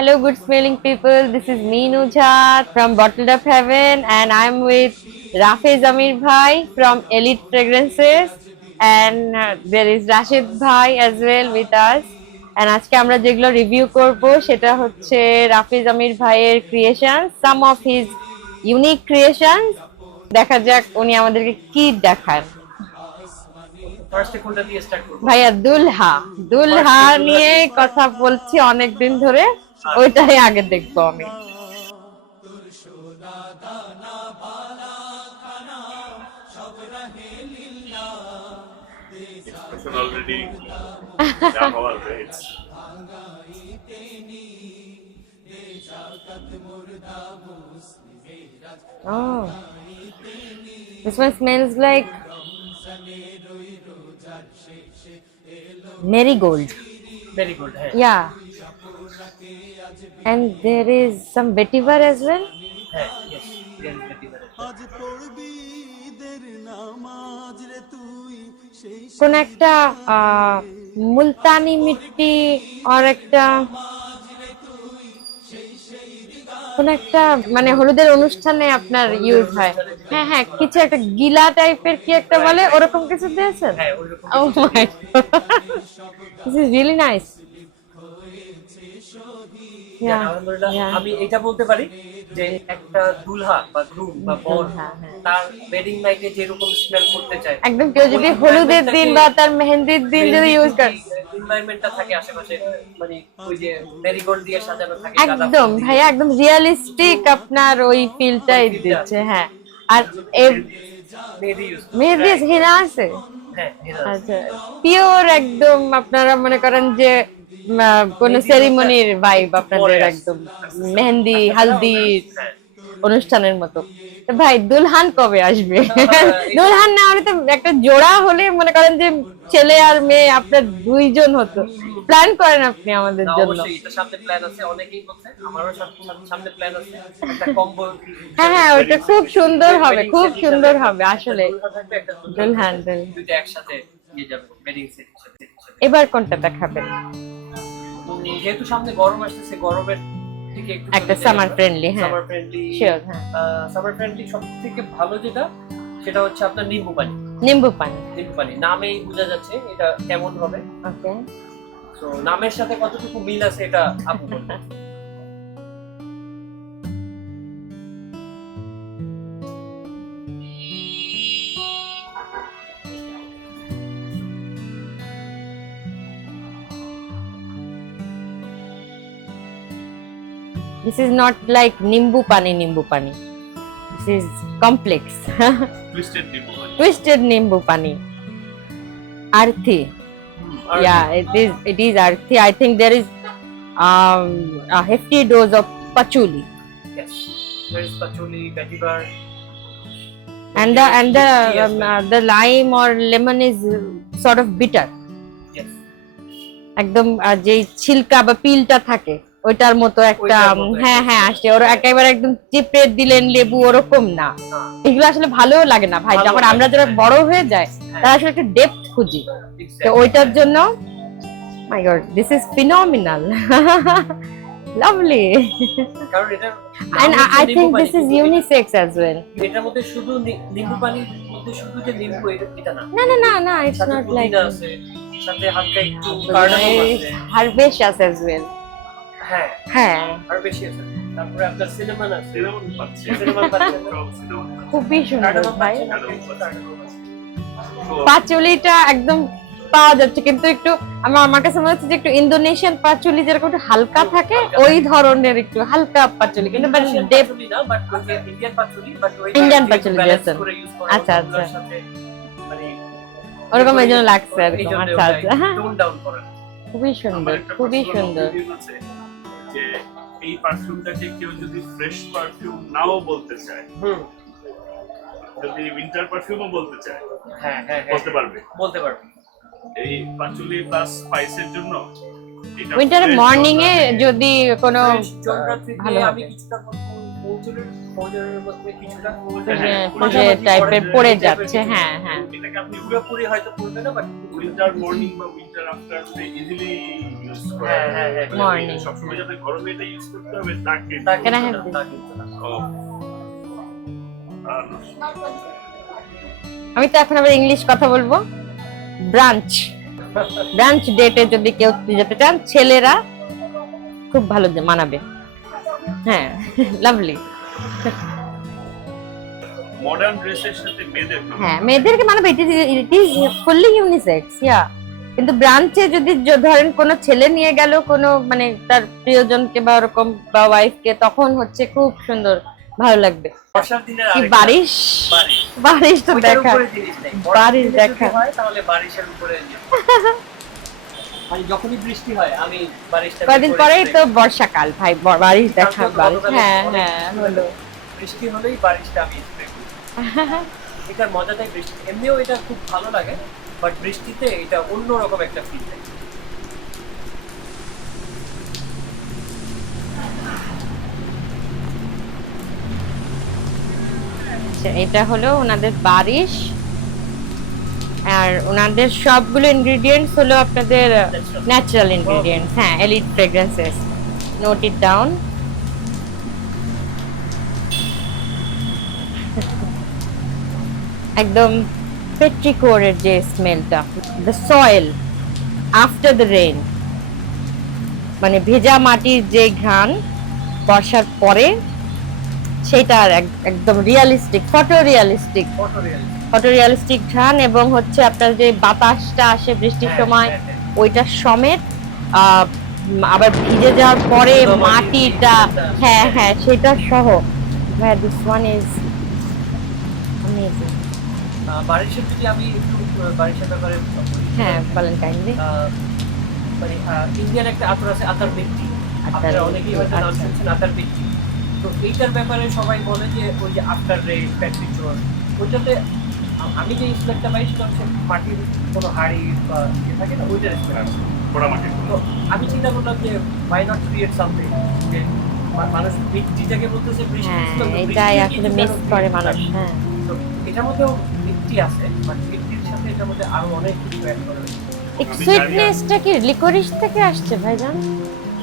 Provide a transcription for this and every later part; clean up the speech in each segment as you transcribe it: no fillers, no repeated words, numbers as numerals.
Hello, good smelling people. This is me, Nujhat from Bottled Up Heaven, and I'm with Rafiz Amir Bhai from Elite Fragrances, and there is Rashid Bhai as well with us. And আজকে আমরা যেগুলো review করব সেটা হচ্ছে রাফিজ আমির ভাইয়ের creation, some of his unique creation. দেখা যাক উনি আমাদেরকে কি দেখান। ভাইয়া দুলহা দুলহা নিয়ে কথা বলছি অনেকদিন ধরে, ওইটাই আগে দেখবো আমি। Oh, this one smells like marigold. Marigold, hey. Yeah. And there is some vetiver as well. Hey, yes, there is vetiver. কোন একটা মুলতানি মিট্টি আর একটা কোন একটা মানে হলুদের অনুষ্ঠানে আপনার ইউজ হয়। হ্যাঁ হ্যাঁ, কিছু একটা গিলা টাইপের কি একটা বলে, ওরকম কিছু দিয়েছেন। হ্যাঁ, ওরকম। Oh my God. This is really nice. আলহামদুলিল্লাহ, আমি এটা বলতে পারি যে একটা দুলহা বা গ্রুম বা বর তার ওয়েডিং নাইটে যেরকম স্মেল করতে চায়, একদম কেউ যদি হলুদের দিন বা তার মেহেন্দির দিন যদি ইউজ করে, এনভায়রনমেন্টটা থাকে আশেপাশে, মানে ওই যে মেরিগোল্ড দিয়ে সাজানো থাকে, একদম ভাইয়া একদম রিয়ালিস্টিক আপনার ওই ফিলটাই দিচ্ছে। হ্যাঁ, আর মেহেদি হেনা আছে। আচ্ছা, পিওর একদম আপনারা মনে করেন যে কোন সেরিমনির ভাইব আপনাদের, একদম মেহেন্দি হালদি অনুষ্ঠানের মতো। ভাই দুলহান কবে আসবে? দুলহান না হলে তো একটা জোড়া হলে মনে করেন যে ছেলে আর মেয়ে আপনার দুইজন হতো। প্ল্যান করেন আপনি আমাদের জন্য? হ্যাঁ হ্যাঁ, ওটা খুব সুন্দর হবে, খুব সুন্দর হবে আসলে। দুলহান এবার কোনটা দেখাবেন? যেহেতু সামনে গরম আসতেছে, গরমের থেকে একটা সামার ফ্রেন্ডলি। হ্যাঁ, সামার ফ্রেন্ডলি, শিওর। হ্যাঁ, সামার ফ্রেন্ডলি সবথেকে ভালো যেটা সেটা হচ্ছে আপনার নিম্বু পানি। নিম্বু পানি, নিম্বু পানি নামেই বোঝা যাচ্ছে এটা কেমন হবে। ওকে, সো নামের সাথে কতটুকু মিল আছে এটা আপনি বলুন। this is not like nimbu pani. This is complex. Twisted nimbu pani. Earthy. Yeah, it is earthy. I think there is a hefty dose of patchouli. Yes, there is patchouli, vetiver, and the lime or lemon is sort of bitter. Yes, একদম যে ছিলকা বা পিলটা থাকে ওইটার মতো একটা। হ্যাঁ হ্যাঁ, আসে ওর একেবারে একদম চিপে দিলেন লেবু, ওরকম না। এগুলো আসলে ভালোও লাগে না ভাই, যখন আমরা যারা বড় হয়ে যায় তারা আসলে একটা ডেপথ খুঁজি, তো ওইটার জন্য my god, this is phenomenal, lovely. কারণ এটা and I think this is unisex as well. এটার মধ্যে শুধু নিম্বু পানির মধ্যে শুধু যে নিম্বু এটা না, না না না না, it's not like that. সাথে হালকা একটু কার্ডামম আছে, herbaceous as well. হ্যাঁ হ্যাঁ, herbaceous আছে, তারপরে আপনার সিনামন আছে, সিনামন পাচ্ছে, খুবই সুন্দর ভাই। পাচুলিটা একদম পাওয়া যাচ্ছে, কিন্তু একটু আমার কাছে মনে হচ্ছে যে একটু ইন্দোনেশিয়ান পাচুলি যেরকম একটু হালকা থাকে, ওই ধরনের একটু হালকা পাচুলি, কিন্তু ইন্ডিয়ান পাচুলি দিয়েছেন। আচ্ছা আচ্ছা, ওরকম এই জন্য লাগছে আর কি। আচ্ছা আচ্ছা, খুবই সুন্দর, খুবই সুন্দর। যে এই পারফিউমটাকে কেউ যদি ফ্রেশ পারফিউম নাও বলতে চায়, যদি উইন্টার পারফিউমও বলতে চায়, হ্যাঁ হ্যাঁ বলতে পারবে। এই পাচুলি প্লাস স্পাইসের জন্য উইন্টার মর্নিং এ যদি কোনো ভালো, আমি কিছুটা ফৌজের মধ্যে কিছুটা যে টাইপের পড়ে যাচ্ছে, হ্যাঁ হ্যাঁ। এটাকে আপনি পুরোপুরি হয়তো পড়বে না, বাট উইন্টার মর্নিং বা উইন্টার আফটার ইজিলি ইউজ করা হ্যাঁ হ্যাঁ হ্যাঁ মর্নিং সবসময় যাতে গরমে এটা ইউজ করতে হবে তা কিন্তু Can I have this? আমি তো এখন আবার ইংলিশ কথা বলবো। ব্রাঞ্চ ব্রাঞ্চ ডেটে যদি কেউ যেতে চান, ছেলেরা খুব ভালো মানাবে। হ্যাঁ, লাভলি। মডার্ন ড্রেসের সাথে মেয়েদের হ্যাঁ, মেয়েদেরকে মানাবে। ইট ইজ ফুললি ইউনিসেক্স, ইয়া। কিন্তু ব্রাঞ্চে যদি ধরেন কোনো ছেলে নিয়ে গেল কোনো মানে তার প্রিয়জনকে বা ওরকম বা ওয়াইফকে, তখন হচ্ছে খুব সুন্দর, ভালো লাগবে। বর্ষার দিনের কি আরেকটা বারিশ, বারিশ তো ওইটার দেখা, উপরে জিনিস নেই। বারিশ বর্ষার দিনে দেখা। যদি হয় তাহলে বারিশের উপরে নিয়ে মানে যখনই বৃষ্টি হয় আমি বারিশটা কদিন পরেই তো বর্ষাকাল ভাই, বারিশ দেখা, বারিশ। হ্যাঁ হ্যাঁ, হলো। বৃষ্টি হলেই বারিশটা আমি এক্সপেক্ট করি। এটার মজাটাই বৃষ্টি, এমনিও এটা খুব ভালো লাগে, বাট বৃষ্টিতে এটা অন্যরকম একটা ফিল দেয়। আচ্ছা, এটা হলো ওনাদের বারিশ, আর ওনাদের সবগুলো ইনগ্রেডিয়েন্টস হলো আপনাদের ন্যাচারাল ইনগ্রেডিয়েন্টস। হ্যাঁ, elite fragrances, note it down. একদম পেট্রিকোরের যে স্মেলটা, the soil after the rain, মানে ভেজা মাটির যে ঘ্রাণ বর্ষার পরে, সেটা একদম রিয়ালিস্টিক, ফটো রিয়ালিস্টিক ঘ্রাণ। এবং হচ্ছে আপনার যে বাতাসটা আসে বৃষ্টির সময়, ওইটা সমেত আবার ভিজে যাওয়ার পরে মাটিটা, হ্যাঁ হ্যাঁ, সেটা সহ। ভাই, দিস ওয়ান ইজ অ্যামেজিং। বারিশের যদি আমি একটু বারিশের ব্যাপারে বলি, হ্যাঁ, বলেন কাইন্ডলি। মানে ইন্ডিয়ান একটা আতর আছে, আতর ব্যক্তি, আপনারা অনেকেই হয়তো নাম শুনছেন, আতর ব্যক্তি। তো এইটার ব্যাপারে সবাই বলে যে ওই যে আফটার রেইন, প্যাট্রিচোর, ওইটাতে আমি যে স্মেলটা পাই সেটা হচ্ছে মাটির কোনো হাড়ি বা ইয়ে থাকে না, ওইটার স্মেল আছে, পোড়া মাটি। তো আমি চিন্তা করলাম যে why not create something, যে মানুষ বৃষ্টিটাকে বলতেছে বৃষ্টি, হ্যাঁ, এটাই আসলে মিস করে মানুষ। হ্যাঁ, তো এটার মধ্যেও বৃষ্টি আছে, বাট বৃষ্টির সাথে এটার মধ্যে আরো অনেক কিছু অ্যাড করা হয়েছে। এই সুইটনেসটা কি লিকোরিশ থেকে আসছে ভাইজান?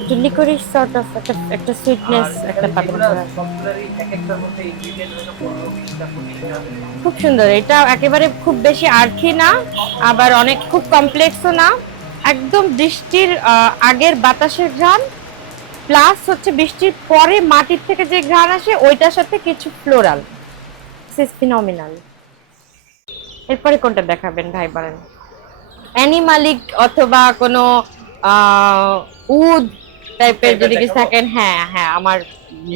একটু লিকোরিশ সর্ট অফ একটা সুইটনেস একটা পাবেন। সবগুলোরই এক একটার মধ্যে ইনগ্রেডিয়েন্ট হলো 15-20টা 25টা। খুব সুন্দর। এটা একেবারে খুব বেশি আর্থি না, আবার অনেক খুব কমপ্লেক্সও না। একদম বৃষ্টির আগের বাতাসের ঘ্রাণ, প্লাস হচ্ছে বৃষ্টির পরে মাটির থেকে যে ঘ্রাণ আসে, ওইটার সাথে কিছু ফ্লোরাল। This is phenomenal. এরপরে কোনটা দেখাবেন ভাই বলেন? অ্যানিমালিক অথবা কোনো উড টাইপের যদি কিছু থাকেন, হ্যাঁ হ্যাঁ, আমার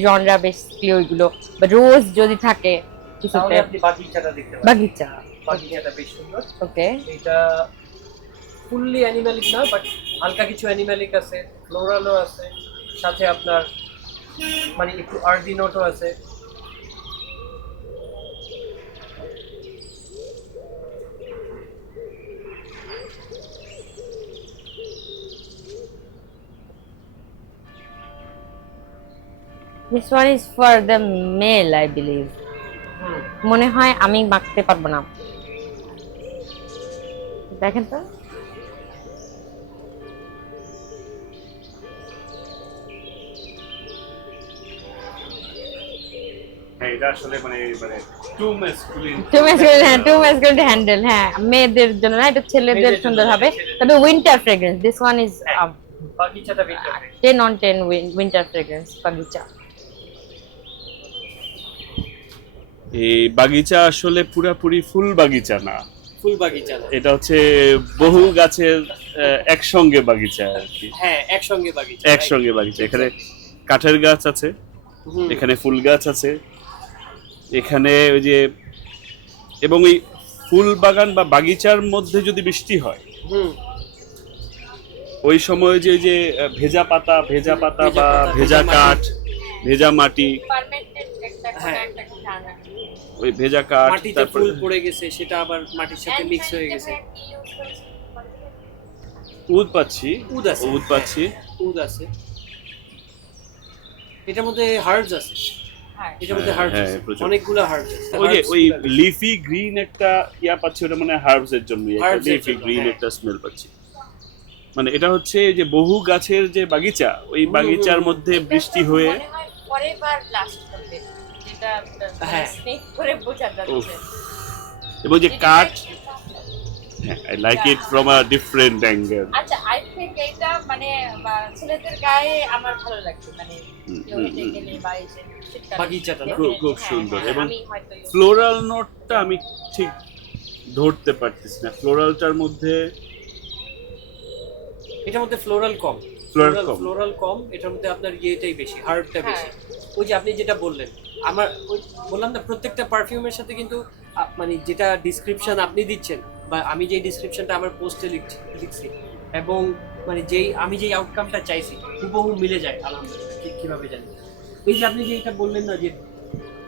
জনরা বেসিক্যালি ওইগুলো। বা রোজ যদি থাকে কিছু, তাহলে আপনি বাগিচাটা দেখতে পারেন। বাগিচাটা বেশ সুন্দর। ওকে, এটা ফুললি অ্যানিমালিক না, বাট হালকা কিছু অ্যানিমালিক আছে, ফ্লোরালও আছে, সাথে আপনার মানে একটু আর্দি নোটও আছে। this one is for the male, I believe. মনে হয় আমি মাখতে পারবো না, দেখেন তো। হ্যাঁ, এটা আসলে মানে too masculine too masculine handle. হ্যাঁ, মেয়েদের জন্য না, এটা ছেলেদের সুন্দর হবে। তবে winter fragrance, this one is বাগিচাটা বেশ 10 on 10 উইন্টার ফ্রেগ্রেন্স বাগিচা। এই বাগিচা আসলে পুরাপুরি ফুল বাগিচা না, ফুল বাগিচা না, এটা হচ্ছে বহু গাছের একসঙ্গে বাগিচা আর কি। হ্যাঁ, একসঙ্গে বাগিচা, একসঙ্গে বাগিচা। এখানে কাঠের গাছ আছে, এখানে ফুল গাছ আছে, এখানে ওই যে, এবং এই ফুল বাগান বা বাগিচার মধ্যে যদি বৃষ্টি হয়, ওই সময় যে ভেজা পাতা বা ভেজা কাঠ, ভেজা মাটি, ওই ভেজা কাঠ, মাটিতে ফুল পড়ে গেছে, সেটা আবার মাটির সাথে মিক্স হয়ে গেছে। উদ পাচ্ছি, উদ আছে। এটার মধ্যে হার্বস আছে, এটার মধ্যে হার্বস হ্যাঁ, আছে, প্রচুর। অনেকগুলো হার্বস আছে। ওই যে herbs ওই গুলো বেশি। লিফি গ্রিন একটা ইয়া পাচ্ছি, ওটা মানে হার্বস এর জন্য Herbs এর লিফি জন্য, গ্রিন হ্যাঁ। একটা স্মেল পাচ্ছি। মানে এটা হচ্ছে যে বহু গাছের যে বাগিচা, ওই বাগিচার মধ্যে বৃষ্টি হয়ে মনে হয় পরের বার লাস্ট হবে, যেটা হ্যাঁ। স্নেক করে বোঝা যাচ্ছে। এবং যে কাঠ, I like it from a different angle. আচ্ছা, আই থিংক এটা মানে ছেলেদের গায়ে আমার ভালো লাগছে, মানে কেউ হেঁটে গেলে বা এই যে শীতকালে বাগিচাটা না? খুব হ্যাঁ, সুন্দর। হ্যাঁ, এবং আমি হয়তো ফ্লোরাল নোটটা আমি ঠিক ধরতে পারতেছি না। ফ্লোরালটার মধ্যে এটার মধ্যে ফ্লোরাল কম, Floral কম। ফ্লোরাল কম, এটার মধ্যে আপনার ইয়েটাই বেশি, হার্বটা বেশি। ওই যে আপনি যেটা বললেন, আমার ওই বললাম না, প্রত্যেকটা পারফিউমের সাথে কিন্তু মানে যেটা ডিসক্রিপশন আপনি দিচ্ছেন বা আমি যেই ডিসক্রিপশনটা আমার পোস্টে লিখছি এবং মানে আমি যেই আউটকামটা চাইছি হুবহু মিলে যায় আলহামদুলিল্লাহ। ঠিক কিভাবে জানি, এই যে আপনি যে এটা বললেন না যে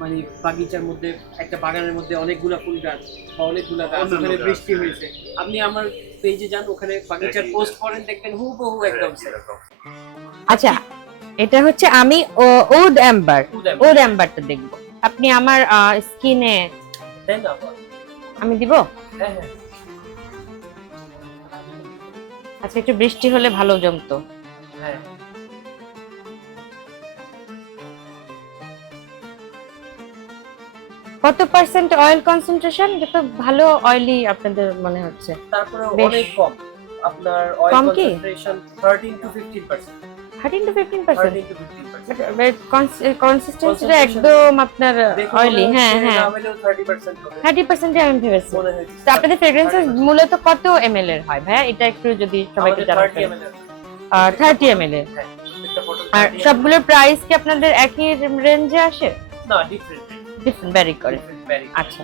মানে বাগিচার মধ্যে একটা বাগানের মধ্যে অনেকগুলা ফুল গাছ বা অনেকগুলা গাছ, অন্যান্য ওখানে গাছ, বৃষ্টি হ্যাঁ। হয়েছে, আপনি আমার পেজে যান, ওখানে বাগিচার একই, পোস্ট করেন, দেখবেন হুবহু একদম same। আচ্ছা, এটা হচ্ছে আমি oud amber, Oud amber। Oud এম্বারটা দেখবো। আপনি আমার স্কিনে তাই না আবার? আমি দিব। হ্যাঁ হ্যাঁ আচ্ছা, একটু বৃষ্টি হলে ভালো জমতো। হ্যাঁ। কত পার্সেন্ট অয়েল কনসেন্ট্রেশন? এটা তো ভালো অয়েলি আপনাদের মনে হচ্ছে। তারপরে বেশ। অনেক কম আপনার অয়েল কম কি? Concentration 13 to 15%। 13 to 15%। 13 to 15%। কনসিস্টেন্সিটা একদম আপনার দেখুন, অয়েলি। মনে হ্যাঁ হচ্ছে হ্যাঁ, না হলেও 30% হবে 30% আমি ভেবেছি। মনে হচ্ছে। তো আপনাদের ফ্রেগ্রেন্সেস মূলত কত ml এর হয় ভাইয়া? এটা একটু যদি সবাইকে আমাদের জানাতে। 30 ml। 30 ml এর। হ্যাঁ, একটা bottle আর 30 সবগুলোর প্রাইস কি আপনাদের একই রেঞ্জে আসে? না, ডিফারেন্ট ডিফারেন্ট ভ্যারি করে। ভ্যারি। আচ্ছা,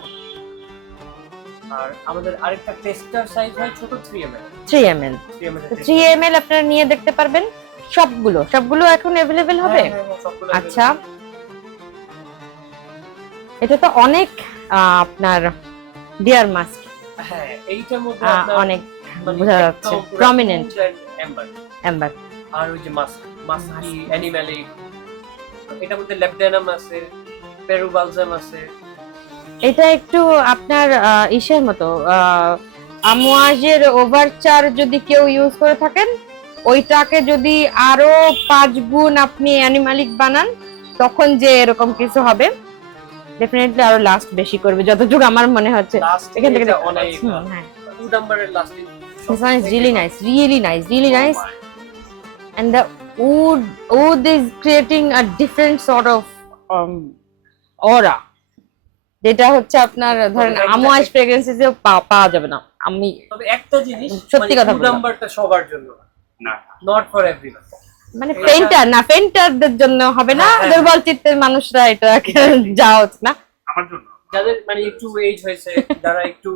আর আমাদের আরেকটা টেস্টার সাইজ হয় ছোট 3 ml। 3 ml। 3 ml তো 3 ml আপনারা নিয়ে দেখতে পারবেন। সবগুলো এখন अवेलेबल হবে? আচ্ছা, এটা তো অনেক আপনার ডিয়ার মাস্ক, হ্যাঁ, এইটার মধ্যে আপনার অনেক মানে বোঝা যাচ্ছে একদম পুরো prominent oud and amber। Amber. আর ওই যে মাস্কি অ্যানিমালিক, এটার মধ্যে ল্যাবডেনাম আছে, পেরু বালজাম আছে। এটা একটু আপনার ইসের মতো আমোয়াজের ওভারচার যদি কেউ ইউজ করে থাকেন, ওইটাকে যদি আরো 5 গুণ আপনি অ্যানিমালিক বানান, তখন যে এরকম কিছু হবে, ডেফিনেটলি আরো লাস্ট বেশি করবে যতটুকু আমার মনে হচ্ছে। লাস্ট এখান থেকে এটা দেখতে অনেক পাচ্ছি। হ্যাঁ, উড আম্বারের lasting this one is really nice, really nice, and the wood is creating a different sort of aura, যেটা হচ্ছে আপনার ধরেন আমোয়াজ ফ্রেগ্রেন্সেসেও পাওয়া যাবে না। আমি তবে একটা জিনিস, সত্যি কথা উড বললাম। আম্বারটা সবার জন্য না, নট ফর এভরিওয়ান। মানে পেইন্টারদের জন্য হবে না, হ্যাঁ, হ্যাঁ। দুর্বল চিত্তের মানুষরা এটা যাওয়া উচিত না। আমার জন্য যাদের মানে একটু এজ হয়েছে, যারা একটু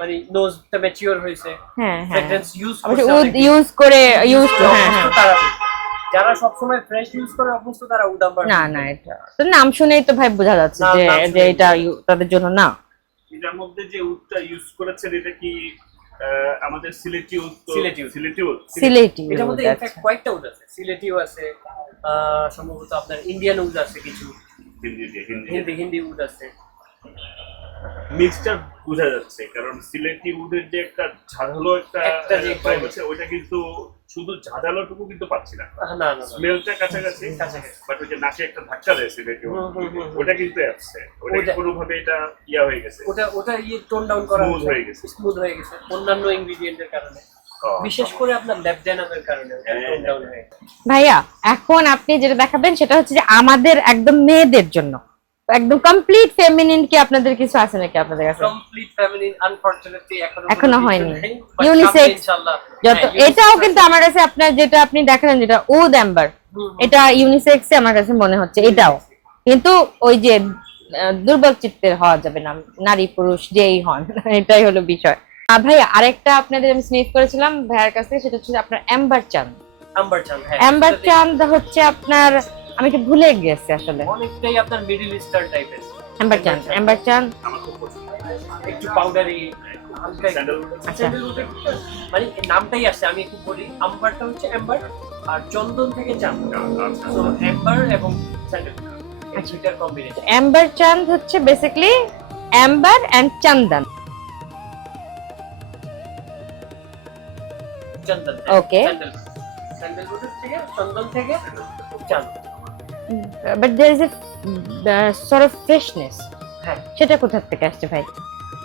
মানে নোজটা ম্যাচিওর হয়েছে, হ্যাঁ হ্যাঁ, ফ্রেগ্রেন্স ইউজ অবশ্যই করছে উড অনেকে, ইউজ করে হ্যাঁ হ্যাঁ। তারা যারা সব সময় ফ্রেশ ইউজ করে অভ্যস্ত, তারা উড আম্বার না না, এটা তো নাম শুনেই তো ভাই বোঝা যাচ্ছে নাম যে শুনেই এটা তাদের জন্য না। এটার মধ্যে যে উডটা ইউজ করেছেন, এটা কি আমাদের সিলেটি উড? সিলেটি উড। সিলেটি এটার মধ্যে wood, ইনফ্যাক্ট আচ্ছা। কয়েকটা উড আছে, সিলেটিও আছে, সম্ভবত আপনার ইন্ডিয়ান উড আছে, কিছু হিন্দি উড আছে। মিক্সচার বোঝা যাচ্ছে, কারণ সিলেটি উডের যে একটা ঝাঁঝালো একটা যে vibe আছে, ওইটা কিন্তু শুধু ঝাঁঝালোটুকু কিন্তু পাচ্ছি না। না স্মেলটা কাছাকাছি, বাট ওই যে নাকে একটা ধাক্কা দেয় সিলেটি উড, ওটা কিন্তু আসছে। ওটা কোনোভাবে এটা ইয়া হয়ে গেছে, ওটা টোন ডাউন করা Smooth হয়ে গেছে। স্মুথ হয়ে গেছে অন্যান্য ইনগ্রেডিয়েন্টের কারণে, বিশেষ করে আপনার ল্যাবডেনামের কারণে টোন ডাউন হয়ে গেছে। ভাইয়া, এখন আপনি যেটা দেখাবেন সেটা হচ্ছে যে আমাদের একদম মেয়েদের জন্য একদম কমপ্লিট ফেমিনিন কি আপনাদের কিছু আছে নাকি আপনাদের কাছে? কমপ্লিট ফেমিনিন আনফরচুনেটলি এখনো হয়নি। ইউনিসেক্স যত, এটাও কিন্তু আমার কাছে আপনার যেটা আপনি দেখালেন যেটা উড এম্বার, এটা ইউনিসেক্স আমার কাছে মনে হচ্ছে এটাও, কিন্তু ওই যে দুর্বল চিত্তের হওয়া যাবে না, নারী পুরুষ যেই হন, এটাই হলো বিষয়। ভাইয়া, আরেকটা আপনাদের আমি স্নিফ করেছিলাম ভাইয়ার কাছে, সেটা হচ্ছে আপনার এম্বার চাঁদ। এম্বার চাঁদ হচ্ছে আপনার, আমি একটু ভুলে গেছি আসলে, অনেকটাই আপনার মিডল ইস্টার্ন টাইপের এম্বার চাঁদ আমার খুব পছন্দ। একটু পাউডারি স্যান্ডেলউড আচ্ছা। মানে নামটাই আসছে, আমি একটু বলি, আম্বারটা হচ্ছে এম্বার আর চন্দন থেকে চাঁদ, আচ্ছা। তো এম্বার এবং স্যান্ডেলউড এই দুইটার কম্বিনেশন। অ্যাম্বার চাঁদ হচ্ছে বেসিক্যালি অ্যাম্বার এন্ড চন্দন। চন্দন, Okay. স্যান্ডেলউড থেকে, চন্দন থেকে চাঁদ। But there is a sort of freshness, হ্যাঁ, সেটা কোথা থেকে আসছে ভাই?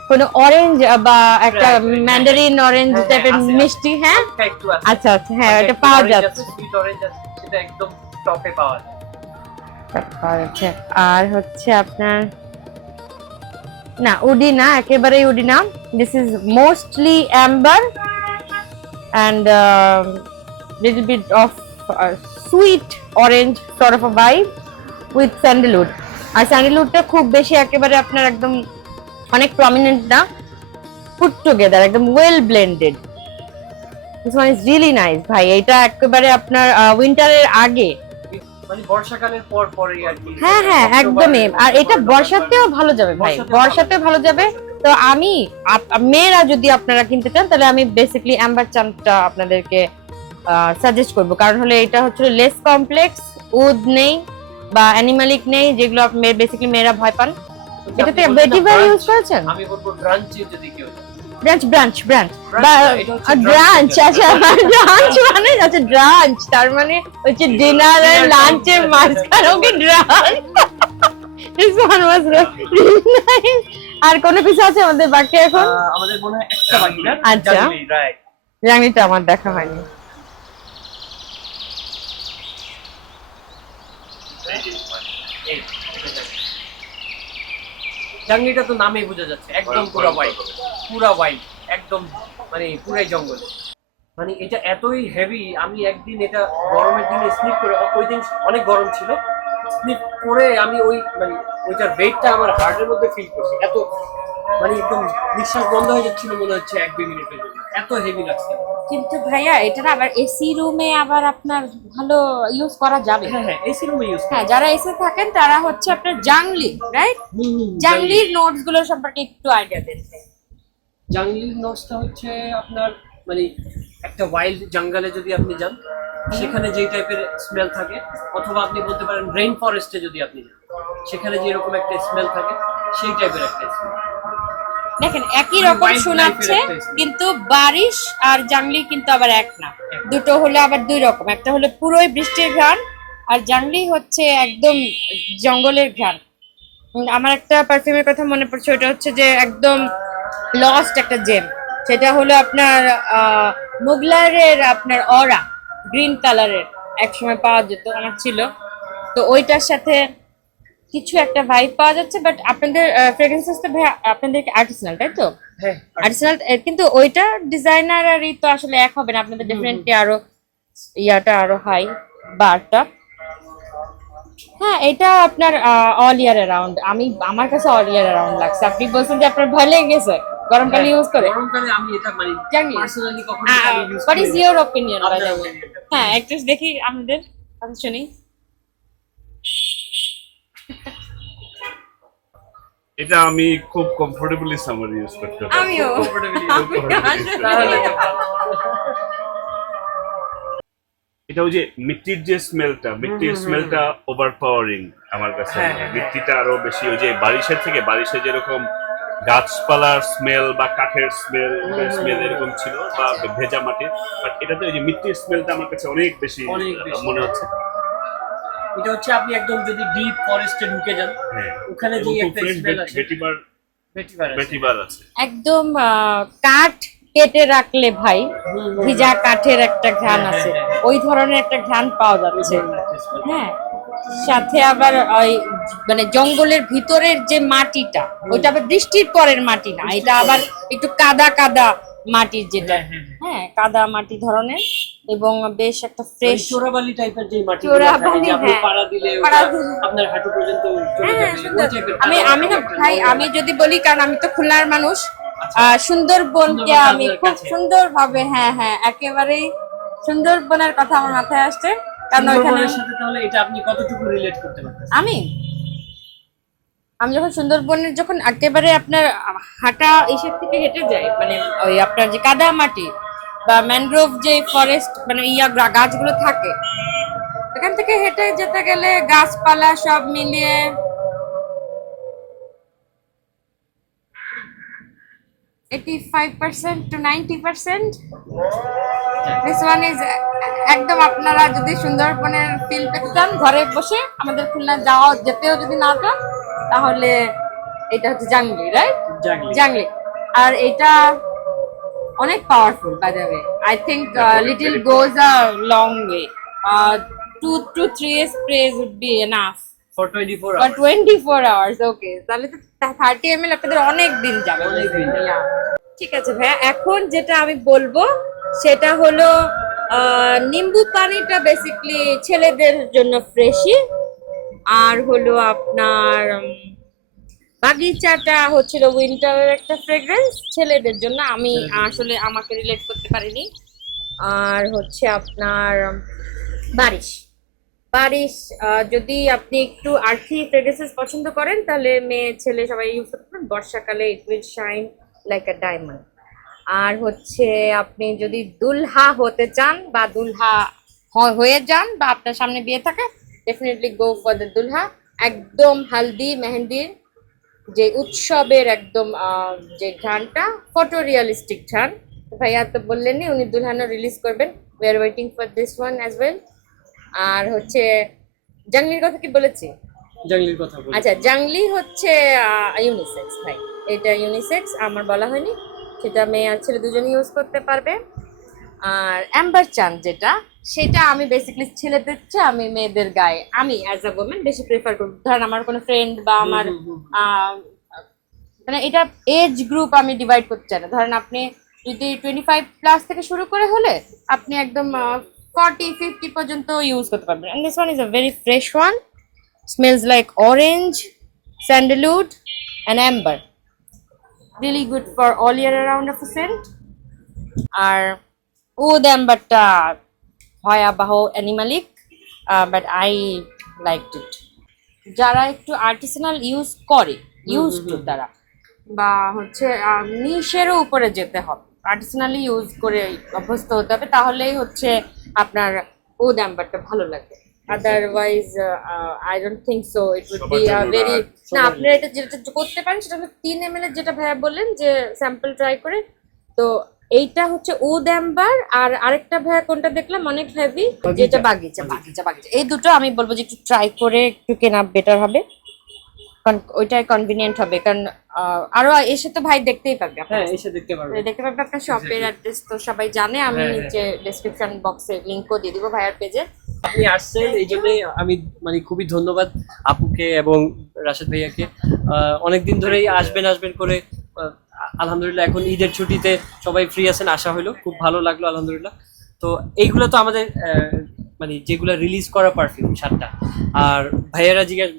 কোনো অরেঞ্জ বা একটা Right, right, ম্যান্ডারিন অরেঞ্জ হ্যাঁ, টাইপের আছে, মিষ্টি, হ্যাঁ হালকা একটু আছে। আচ্ছা আচ্ছা, হ্যাঁ হালকা এটা একটু পাওয়া orange যাচ্ছে। আছে, সুইট অরেঞ্জ আছে, সেটা একদম টপে পাওয়া যায়। পাওয়া যাচ্ছে। আর হচ্ছে আপনার না উডি না, একেবারেই উডি না, this is mostly amber and little bit of sweet orange sort of a vibe with sandalwood. আর স্যান্ডেলউডটা খুব বেশি একেবারে আপনার একদম অনেক প্রমিনেন্ট না, পুট টুগেদার, একদম well blended. This one is really nice ভাই। এটা একেবারে আপনার উইন্টারের আগে, মানে বর্ষাকালের পর পরেই আর কি। হ্যাঁ হ্যাঁ একদমই। আর এটা বর্ষাতেও ভালো যাবে ভাই, বর্ষাতেও ভালো যাবে। তো আমি মেয়েরা যদি আপনারা কিনতে চান তাহলে আমি বেসিক্যালি অ্যাম্বার চাঁদটা আপনাদেরকে সাজেস্ট করব, কারণ হলে এটা হচ্ছে লেস কমপ্লেক্স, উড নেই বা অ্যানিমালিক নেই, যেগুলো বেসিক্যালি মেয়েরা ভয় পান। এটাতে ভেটিভার ইউজ করেছেন? আমি বলবো ব্রাঞ্চে যদি কেউ ব্রাঞ্চ ব্রাঞ্চ ব্রাঞ্চ বা এটা হচ্ছে ব্রাঞ্চ, আচ্ছা ব্রাঞ্চ মানে আচ্ছা ব্রাঞ্চ, তার মানে হচ্ছে ডিনার আর লাঞ্চের মাঝখানে okay brunch. This one was really nice. আর কোনো কিছু আছে আমাদের বাকি এখন? আমাদের মনে হয় একটা বাকি না। আচ্ছা। রাইট, জাংলিটা আমার দেখা হয়নি। জাংলিটা তো নামেই বোঝা যাচ্ছে, একদম পুরো হোয়াইট, একদম মানে পুরাই জঙ্গল। মানে এটা এতই হেভি, আমি একদিন এটা গরমের দিনে স্নিপ করে, ওই দিন অনেক গরম ছিল, স্নিপ করে আমি ওই মানে ওইটার ওয়েটটা আমার হার্টের মধ্যে ফিল করছি। এত মানে একদম নিঃশ্বাস বন্ধ হয়ে যাচ্ছিল মনে হচ্ছে 1-2 মিনিটের জন্য, এত হেভি লাগছে। কিন্তু ভাইয়া এটা না আবার এসি রুমে আবার আপনার ভালো ইউজ করা যাবে। হ্যাঁ হ্যাঁ, এসি রুমে ইউজ হ্যাঁ, যারা এসে থাকেন তারা হচ্ছে আপনার জাংলি, রাইট? জাংলির নোটস গুলো সম্পর্কে একটু আইডিয়া দেন। জাংলির নোটসটা হচ্ছে আপনার মানে একটা ওয়াইল্ড জঙ্গলে যদি আপনি যান, সেখানে যেই টাইপের স্মেল থাকে, অথবা আপনি বলতে পারেন রেইন ফরেস্টে যদি আপনি যান, সেখানে যেরকম একটা স্মেল থাকে, সেই টাইপের একটা স্মেল। দেখেন একই মানে রকম wild শোনাচ্ছে, life এর একটা smell। কিন্তু বারিশ আর জাংলি কিন্তু আবার এক না, দুটো হলো আবার দুই রকম। একটা হলো পুরোই বৃষ্টির ঘ্রাণ, আর জাংলি হচ্ছে একদম জঙ্গলের ঘ্রাণ। আমার একটা পারফিউমের কথা মনে পড়ছে, ওটা হচ্ছে যে একদম লস্ট একটা জেম, সেটা হলো আপনার মুগলারের আপনার অরা গ্রিন কালারের, একসময় পাওয়া যেত, আমার ছিল। তো ওইটার সাথে কিছু একটা ভাইব পাওয়া যাচ্ছে, বাট আপনাদের ফ্রেগ্রেন্সেস তো ভাই আপনাদের আর্টিসানাল, তাই তো? হ্যাঁ, আর্টিসানাল, কিন্তু ওইটা ডিজাইনার আর ই তো আসলে এক হবে না, আপনাদের ডেফিনেটলি আরো ইয়াটা আরো হাই বারটা। হ্যাঁ, এটা আপনার অল ইয়ার অ্যারাউন্ড, আমার কাছে অল ইয়ার অ্যারাউন্ড লাগছে। আপনি বলছেন যে আপনার ভয় লেগে গেছে গরমকালে ইউজ করে। গরমকালে আমি এটা মানে জানি। পার্সোনালি কখনো use what is your opinion? আপনার opinion টা। হ্যাঁ, একটু দেখি আমাদের কথা শুনি। এটা আমি খুব কমফোর্টেবলি সামার ইউজ করতে পারি। আমিও তাহলে তো এটা ওই যে মিট্টির যে স্মেলটা, মিট্টির স্মেলটা ওভার পাওয়ারিং আমার কাছে। হ্যাঁ, হ্যাঁ, মিট্টিটা আরো বেশি, ওই যে বারিশের থেকে, বারিশে যেরকম গাছপালার স্মেল বা কাঠের স্মেল এরকম ছিল, বা ভেজা মাটির, বাট এটাতে ওই যে মিট্টির স্মেলটা আমার কাছে অনেক বেশি মনে হচ্ছে। এটা হচ্ছে আপনি একদম যদি ডিপ ফরেস্টে ঢুকে যান, হ্যাঁ, ওখানে যে একটা স্মেল আছে, ভেটিভার ভেটিভার আছে। একদম কাঠ কেটে রাখলে ভাই ভিজা কাঠের একটা ঘ্রাণ হ্যাঁ, আছে, হ্যাঁ, হ্যাঁ। ওই ধরনের একটা ঘ্রাণ পাওয়া যাচ্ছে। হ্যাঁ, সাথে আবার ওই মানে জঙ্গলের ভিতরের যে মাটিটা, ওইটা আবার বৃষ্টির পরের মাটি না, এটা আবার একটু কাদা কাদা মাটির যেটা, হ্যাঁ কাদা মাটি ধরনের, এবং বেশ একটা ফ্রেশ চোরাবালি টাইপের যে মাটি, চোরাবালি, আপনি হ্যাঁ। পাড়া দিলে পাড়া ওটা দিলে। আপনার হাঁটু পর্যন্ত চলে হ্যাঁ, যাবে, সুন্দর। ওই টাইপের আমি না ভাই, আমি যদি বলি, কারণ আমি তো খুলনার মানুষ, সুন্দরবনকে সুন্দরবনটা আমি আপনার খুব কাছে। সুন্দর ভাবে, হ্যাঁ হ্যাঁ একেবারেই সুন্দরবনের কথা আমার মাথায় আসছে, কারণ ওইখানে সুন্দরবনের সাথে তাহলে এটা আপনি কতটুকু রিলেট করতে পারবেন? আমি যখন সুন্দরবনের যখন একেবারে আপনার হাঁটা এসব থেকে হেঁটে যাই, মানে ওই আপনার যে কাদা মাটি বা ম্যানগ্রোভ যে ফরেস্ট মানে গাছগুলো থাকে, এখান থেকে হেঁটে যেতে গেলে গাছপালা সব মিলিয়ে 85% to 90%. This one is একদম আপনারা যদি সুন্দরবনের ফিল পেতে চান ঘরে বসে আমাদের খুলনা যাওয়া যেতেও যদি না চান তাহলে এটা হচ্ছে জাংলি, রাইট? জাংলি। জাংলি। আর এটা অনেক powerful by the way. I think little goes a long way. 2 to 3 sprays would be enough for 24 for hours 24 hours. Okay, তাহলে তো 30 ml আপনাদের অনেক দিন যাবে। অনেক দিন যাবে। Yeah. ঠিক আছে ভাইয়া, এখন যেটা আমি বলবো সেটা হলো নিম্বু পানিটা বেসিক্যালি ছেলেদের জন্য ফ্রেশি, আর হলো আপনার বাগিচাটা হচ্ছিল উইন্টারের একটা ফ্রেগ্রেন্স ছেলেদের জন্য, আমি আসলে আমাকে রিলেট করতে পারিনি। আর হচ্ছে আপনার বারিশ বারিশ যদি আপনি একটু আর্থি ফ্রেগ্রেন্সেস পছন্দ করেন তাহলে মেয়ে ছেলে সবাই ইউজ করতে পারেন। বর্ষাকালে it will shine like a diamond. আর হচ্ছে আপনি যদি দুলহা হতে চান বা দুলহা হয়ে যান বা আপনার সামনে বিয়ে থাকে, ডেফিনেটলি গো ফর দ্য দুলহা। একদম হালদি মেহেন্দির যে উৎসবের একদম যে ঘ্রাণটা, ফটো রিয়ালিস্টিক ঘ্রাণ। ভাইয়া তো বললেনই উনি দুলহানও রিলিজ করবেন, we are waiting for this one as well. আর হচ্ছে জাংলির কথা কি বলেছি? জাংলির কথা বলি। আচ্ছা, জাংলি হচ্ছে ইউনিসেক্স ভাই, এটা ইউনিসেক্স, আমার বলা হয়নি, সেটা মেয়ে আর ছেলে দুজনে ইউজ করতে পারবে। আর অ্যাম্বার চান যেটা, সেটা আমি বেসিক্যালি ছেলেদের চেয়ে আমি মেয়েদের গায়ে আমি অ্যাজ আ ওমেন বেশি প্রেফার করব। ধরেন আমার কোনো ফ্রেন্ড বা আমার মানে এটা এজ গ্রুপ আমি ডিভাইড করতে চাই না। ধরেন আপনি যদি 25+ থেকে শুরু করে হলে আপনি একদম 40-50 পর্যন্ত ইউজ করতে পারবেন। And this one is a very fresh one, smells like orange, sandalwood and amber. Really good for all year around of a scent. আর ওদ অ্যাম্বারটা ভয়াবহ অ্যানিমালিক, বাট আই লাইকড ইট। যারা একটু আর্টিসানাল ইউজ করে, ইউজ টু তারা, বা হচ্ছে নিশেরও উপরে যেতে হবে, আর্টিসানালি ইউজ করে অভ্যস্ত হতে হবে, তাহলেই হচ্ছে আপনার ওদ অ্যাম্বারটা ভালো লাগবে। Otherwise I don't think so it would be very না। আপনারা এটা যেটা করতে পারেন সেটা হলো 3 ml এর, যেটা ভাইয়া বললেন যে স্যাম্পল ট্রাই করে। তো এইটা হচ্ছে উড অ্যাম্বার, আর আরেকটা ভাইয়া কোনটা দেখলাম অনেক হেভি, যেটা বাগিচা। এই দুটো আমি বলবো যে একটু ট্রাই করে একটু কেনা বেটার হবে, কারণ ওইটাই কনভিনিয়েন্ট হবে। কারণ আরো এসে তো ভাই দেখতেই পারবে, হ্যাঁ এসে দেখতে পারবে। আপনার শপের অ্যাড্রেস তো সবাই জানে, আমি নিচে ডেসক্রিপশন বক্সে লিংকও দিয়ে দিব ভাইয়ার পেজে। আপনি আসছেন এই জন্যই আমি মানে খুবই ধন্যবাদ আপুকে এবং রাশেদ ভাইয়াকে। অনেকদিন ধরেই আসবেন করে আলহামদুলিল্লাহ এখন ঈদের ছুটিতে সবাই ফ্রি আছেন, আসা হলো, খুব ভালো লাগলো আলহামদুলিল্লাহ। তো এইগুলো তো আমাদের মানে যেগুলো রিলিজ করা পারফিউম 7টা। আর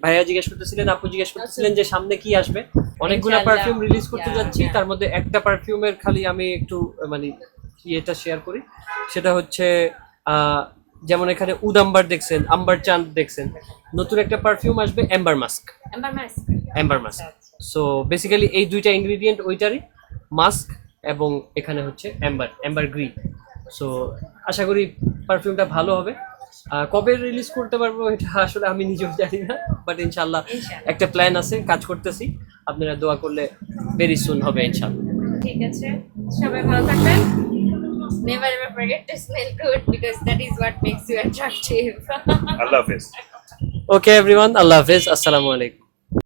ভাইয়া জিজ্ঞেস করতেছিলেন, আপু জিজ্ঞেস করতেছিলেন যে সামনে কি আসবে। অনেকগুলো পারফিউম রিলিজ করতে যাচ্ছি, তার মধ্যে একটা পারফিউমের খালি আমি একটু মানে ইয়েটা শেয়ার করি। সেটা হচ্ছে যেমন এখানে উড আম্বার দেখছেন, আম্বার চাঁদ দেখছেন, নতুন একটা পারফিউম আসবে এম্বার মাস্ক। সো বেসিক্যালি এই দুইটা ইনগ্রেডিয়েন্ট ওইটারই, মাস্ক এবং এখানে হচ্ছে এম্বার গ্রিন। সো আশা করি পারফিউমটা ভালো হবে। কবে রিলিজ করতে পারবো এটা আসলে আমি নিজেও জানি না, বাট ইনশাল্লাহ একটা প্ল্যান আছে, কাজ করতেছি। আপনারা দোয়া করলে ভেরি সুন হবে ইনশাল্লাহ। ঠিক আছে, সবাই ভালো থাকবেন। Never ever forget to smell good because that is what makes you attractive. আল্লাহ হাফেজ। ওকে এভরিওয়ান, আল্লাহ হাফেজ, আসসালামু আলাইকুম।